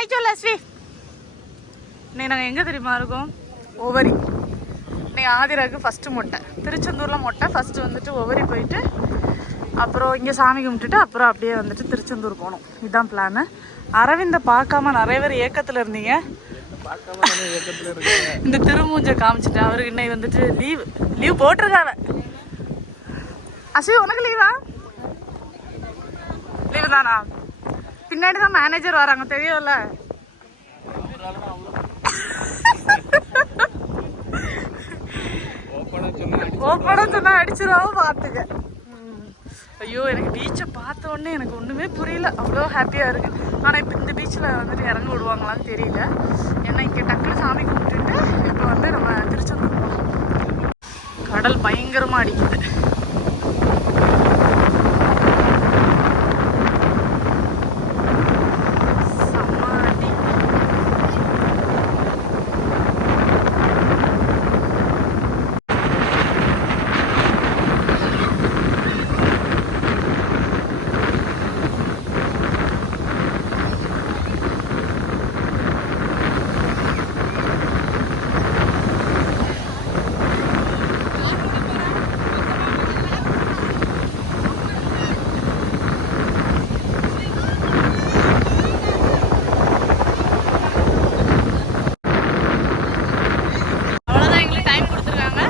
பாய் சொல்லு அஸ்வி இன்னைக்கு நாங்கள் எங்கே தெரியுமா இருக்கோம்? ஒவரி இன்னைக்கு ஆதிராக்கு ஃபஸ்ட்டு மொட்டை. திருச்செந்தூரில் மொட்டை. ஃபஸ்ட்டு வந்துட்டு ஒவரி போயிட்டு அப்புறம் இங்கே சாமி கும்பிட்டுட்டு அப்புறம் அப்படியே வந்துட்டு திருச்செந்தூர் போகணும். இதுதான் பிளானு அரவிந்த பார்க்காம நிறைய பேர் ஏக்கத்தில் இருந்தீங்க. இந்த திருமூஞ்சை காமிச்சிட்டேன் அவருக்கு இன்னைக்கு வந்துட்டு லீவ் லீவ் போட்டிருக்காங்க. அஸ்வி உனக்கு லீவா லீவு தானா? பின்னாடி தான் மேனேஜர் வராங்க தெரியும்ல? ஓப்பனா சொன்னா அடிச்சிருவாவும் பார்த்துக்க ஐயோ எனக்கு பீச்சை பார்த்த உடனே எனக்கு ஒன்றுமே புரியல. அவ்வளோ ஹாப்பியாக இருக்குது ஆனால் இப்போ இந்த பீச்சில் வந்துட்டு இறங்க விடுவாங்களான்னு தெரியல. ஏன்னா இங்கே டக்குனு சாமி கும்பிட்டுட்டு இப்போ வந்து நம்ம திருச்செந்தூர் போகலாம் கடல் பயங்கரமாக அடிக்குது செம்ம அடி. அவ்வளோதான் எங்களுக்கு டைம் கொடுத்துருக்காங்க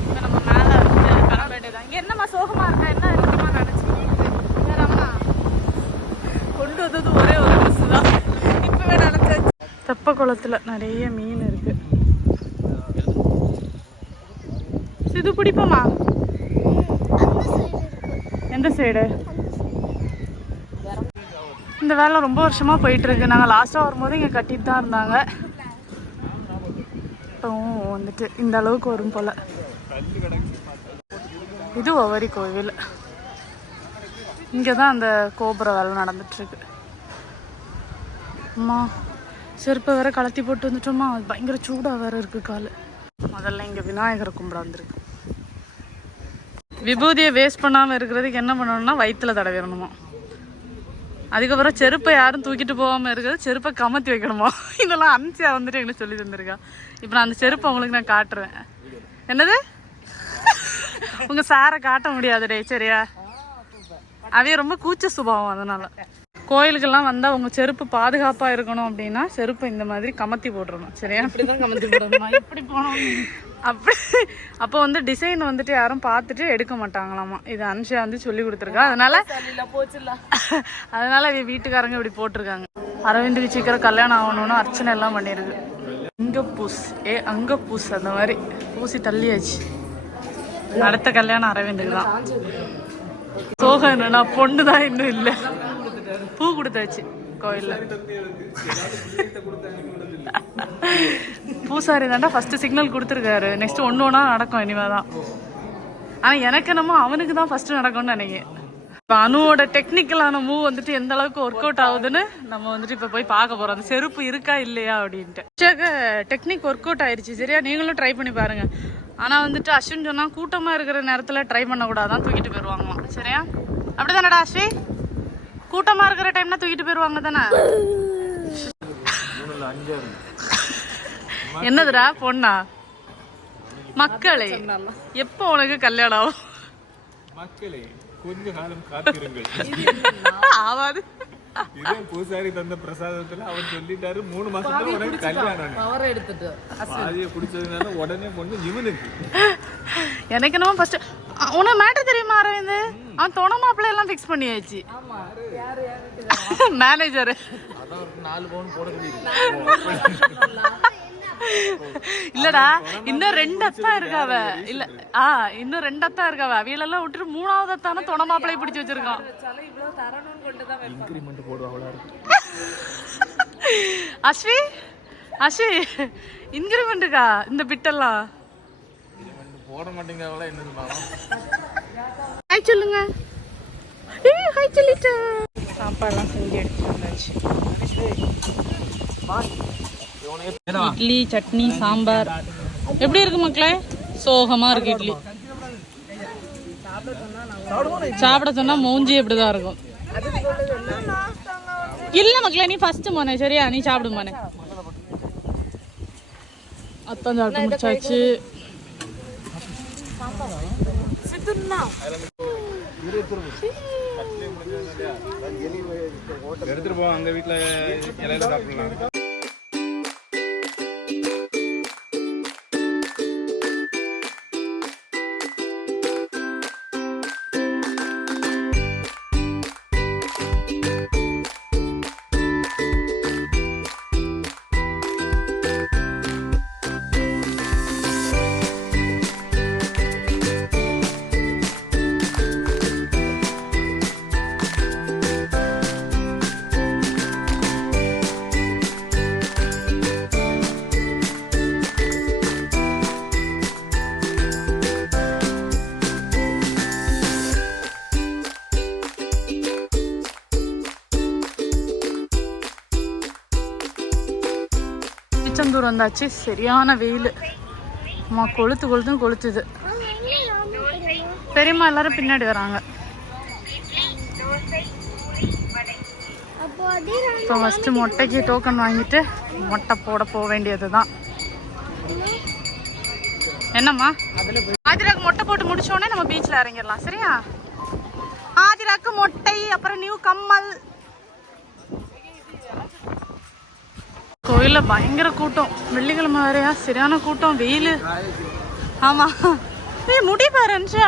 இப்போ நம்ம மேலே வந்து கிளம்ப வேண்டியதான் இங்கே என்னம்மா சோகமாக இருக்கா என்ன இருக்குமா நினச்சிக்கிட்டு வேறம்மா கொண்டு வந்தது ஒரே ஒரு ட்ரெஸ் தான் இப்போவே நினச்சாச்சு தெப்ப குளத்தில் நிறைய மீன் இருக்கு. சிது பிடிப்போமா? எந்த சைடு இந்த வேலை ரொம்ப வருஷமா போயிட்டு இருக்கு. நாங்கள் லாஸ்ட்டாக வரும்போது இங்கே கட்டிட்டு தான் இருந்தாங்க. இப்போவும் வந்துட்டு இந்த அளவுக்கு வரும் போல. இது ஒவ்வொரு கோவில். இங்கே தான் அந்த கோபுர வேலை நடந்துட்டுருக்கு அம்மா. செருப்பை வேற கலத்தி போட்டு வந்துட்டோமா? அது பயங்கர சூடாக வேற இருக்கு கால். முதல்ல இங்கே விநாயகர் கும்பிட வந்திருக்கு விபூதியை வேஸ்ட் பண்ணாமல் இருக்கிறதுக்கு என்ன பண்ணணும்னா வயிற்றுல தடவிடணுமா அதுக்கப்புறம் செருப்பை யாரும் தூக்கிட்டு போகாமல் இருக்கிறது செருப்பை கமத்தி வைக்கணுமா? இதெல்லாம் அன்சியா வந்துட்டு எங்களுக்கு சொல்லி தந்திருக்கா. இப்போ நான் அந்த செருப்பை உங்களுக்கு நான் காட்டுறேன். என்னது? உங்க சாரை காட்ட முடியாதுடே சரியா? அவைய ரொம்ப கூச்ச சுபாவம் அதனால. கோயிலுக்கெல்லாம் வந்தா உங்க செருப்பு பாதுகாப்பா இருக்கணும் அப்படின்னா செருப்பு இந்த மாதிரி கமத்தி போட்டுறணும் சரியா? இப்படிதான் கமத்தி போடணுமா? இப்படி போனோம் அப்படி. அப்போ வந்து டிசைன் வந்துட்டு யாரும் பார்த்துட்டு எடுக்க மாட்டாங்களாமா? இது அன்ஷா வந்து சொல்லி கொடுத்துருக்கா. அதனால அதனால வீட்டுக்காரங்க இப்படி போட்டிருக்காங்க. அரவிந்துக்கு சீக்கிரம் கல்யாணம் ஆகணும்னு அர்ச்சனை எல்லாம் பண்ணிருக்கு. இங்க பூஸ் ஏ அங்க பூஸ் அந்த மாதிரி. பூசி தள்ளியாச்சு. அடுத்த கல்யாணம் அரவிந்துக்கு தான். சோகம் என்னன்னா பொண்ணு தான் இன்னும் இல்லை. பூ கொடுத்தாச்சு கோயில்ல. பூசாரி தாண்டா ஃபர்ஸ்ட் சிக்னல் கொடுத்துருக்காரு. நெக்ஸ்ட் ஒன்று ஒன்றா நடக்கும் இனிமே தான் ஆனால் எனக்கு என்னமோ அவனுக்கு தான் ஃபர்ஸ்ட் நடக்கும்னு நினைக்கிறேன். இப்போ அணுவோட டெக்னிக்கலான மூவ் வந்துட்டு எந்த அளவுக்கு ஒர்க் அவுட் ஆகுதுன்னு நம்ம வந்துட்டு இப்போ போய் பார்க்க போகிறோம் அந்த செருப்பு இருக்கா இல்லையா அப்படின்ட்டு. டெக்னிக் ஒர்க் அவுட் ஆயிடுச்சு சரியா? நீங்களும் ட்ரை பண்ணி பாருங்க. ஆனால் வந்துட்டு அஸ்வின் சொன்னால் கூட்டமாக இருக்கிற நேரத்தில் ட்ரை பண்ணக்கூடாதான் தூக்கிட்டு போயிடுவாங்களாம் சரியா? அப்படி தானடா அஸ்வி? கூட்டமாக இருக்கிற டைம்னா தூக்கிட்டு போயிடுவாங்க தானே? என்னதுடா பொண்ணா? மக்களே எப்போ உனக்கு கல்யாணம் ஆகும்? மக்களே கொஞ்ச காலம் காத்திருங்கள். ஆவாது. இதே பூசாரி தந்த பிரசாதத்துல அவர் சொல்லிட்டாரு மூணு மாசத்துல உனக்கு கல்யாணம் பவரை எடுத்துட்டு பாதியை குடிச்சதுனால உடனே பொண்ணு இவனுக்கு. எனக்கு என்னமோ ஃபர்ஸ்ட் உனக்கு மேட்டர் தெரியுமா அரவிந்த்? அவன் தொண மாப்பிள்ளை எல்லாம் ஃபிக்ஸ் பண்ணியாச்சு. ஆமா யாரு யாரு மேனேஜர் அதான் ஒரு நாலு பவுன் போட இல்லடா இன்னும் ரெண்டு அத்தா இருக்காவ. இல்ல ஆ இன்னும் ரெண்டு அத்தா இருக்காவ. அவியலெல்லாம் விட்டுட்டு மூணாவது அத்தான தொண மாப்பிள்ளைய பிடிச்சி வச்சிருக்கான். அஸ்வி அஸ்வி இன்கிரிமெண்ட்டுக்கா இந்த பிட்டெல்லாம்? போட மாட்டேங்கிறவங்களா சொல்லுங்க. ஏய் ஹாய் சொல்லிட்டேன். சாப்பாடுலாம் செஞ்சு எடுத்து வந்தாச்சு. இட்லி சட்னி சாம்பார். எப்படி இருக்கு மக்களே? சோகமா இருக்கு இட்லி. சாப்பிட சொன்னா மூஞ்சி இப்படிதான் இருக்கும். இல்ல மக்களே நீ ஃபர்ஸ்ட் மோனே சரியா? நீ சாப்பிடு மோனே. அத்தான் சாப்பிட்டு முடிச்சாச்சு. எடுத்துட்டு போவோம் அந்த வீட்டுல இலையில சாப்பிடலாம். திருச்செந்தூர் வந்தாச்சு. சரியான வெயில். அம்மா கொளுத்து கொளுத்துன்னு கொளுத்துது. பெரியம்மா எல்லாரும் பின்னாடி வராங்க. இப்போ ஃபஸ்ட்டு மொட்டைக்கு டோக்கன் வாங்கிட்டு மொட்டை போட போக வேண்டியது தான் என்னம்மா? ஆதிராக்கு மொட்டை போட்டு முடிச்சோடனே நம்ம பீச்சில் இறங்கிடலாம். சரியா? ஆதிராக்கு மொட்டை அப்புறம் நியூ கம்மல் கோயிலில் பயங்கர கூட்டம். வெள்ளிக்கிழமை வேறையா சரியான கூட்டம். வெயில். ஆமாம் ஏய் முடி பாரு அன்ஷா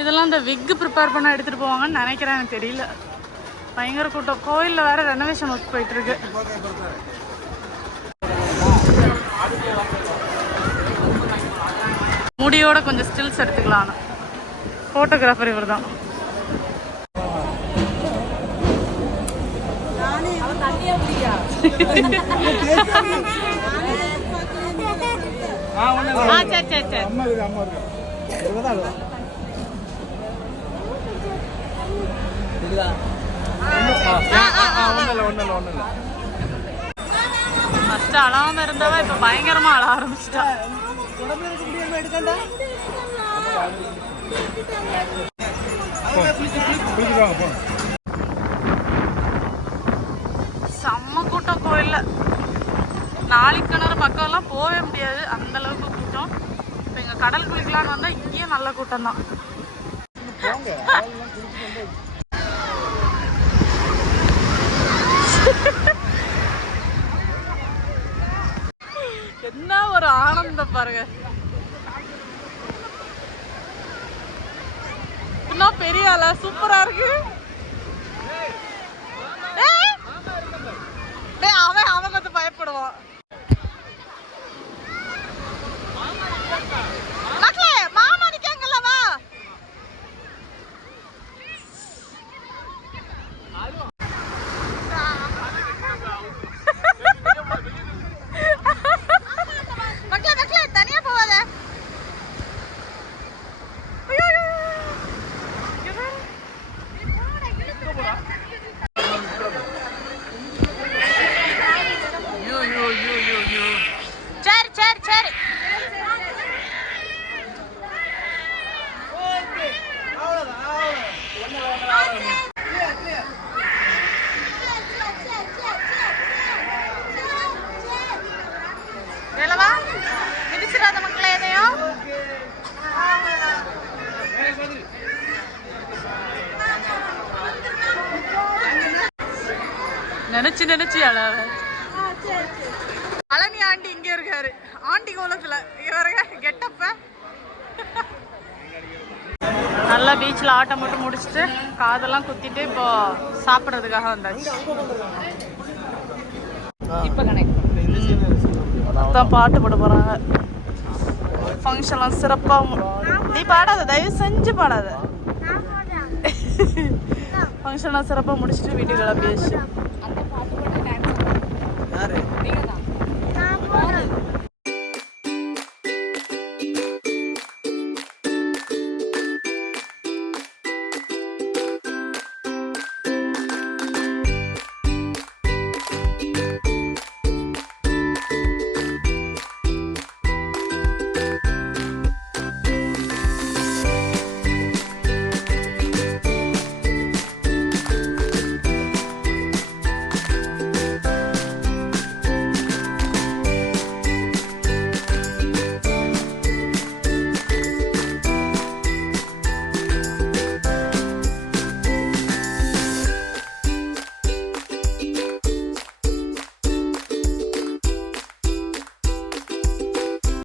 இதெல்லாம் இந்த விக் ப்ரிப்பேர் பண்ண எடுத்துகிட்டு போவாங்கன்னு நினைக்கிறேன். எனக்கு தெரியல. பயங்கர கூட்டம். கோயிலில் வேற ரெனோவேஷன் ஒர்க் போயிட்டுருக்கு முடியோட கொஞ்சம் ஸ்டில்ஸ் எடுத்துக்கலாம். ஃபோட்டோகிராஃபர் இவர் தான் ஃபர்ஸ்ட் அழாம இருந்தவ இப்ப பயங்கரமா அழ ஆரம்பிச்சிட்டா குளிச்சுட்டு கூட்டம் கோயில்ல பக்கம்லாம் போகவே முடியாது. அந்த அளவுக்கு கூட்டம். இப்போ இங்க கடல் குளிக்கலான்னு வந்தால் இங்கேயும் நல்ல கூட்டம் தான் என்ன ஒரு ஆனந்தம் பாருங்க. இன்னும் பெரிய ஆளா? சூப்பரா இருக்கு ஏய்! டேய், அவன் அவன் கொஞ்சம் பயப்படுவான் மக்களே, மாமா நிக்காங்கல்ல, வா. மக்களே, மக்களே, தனியா போகாத. ஐயோ, ஐயோ, ஐயோ. இங்க பாரு. ஐயோ, ஐயோ, ஐயோ, ஐயோ, ஐயோ. சரி சரி சரி வேலவா மிதிச்சிடாத மக்களே எதையும் நினைச்சு நினைச்சு அழாத பழனி ஆண்டி இங்க இருக்காரு. ஆண்டி கோலத்துல. இவருங்க கெட்டப்ப. நல்லா பீச்சில் ஆட்டம் மட்டும் முடிச்சுட்டு காதெல்லாம் குத்திட்டு இப்போ சாப்பிட்றதுக்காக வந்தாச்சு. இப்ப கனெக்ட் பாட்டு பாட போறாங்க. ஃபங்க்ஷன்லாம் சிறப்பாக நீ பாடாத தயவு செஞ்சு பாடாத. ஃபங்க்ஷன்லாம் சிறப்பாக முடிச்சுட்டு வீட்டுக்கு கிளம்பியாச்சு. டான்ஸ்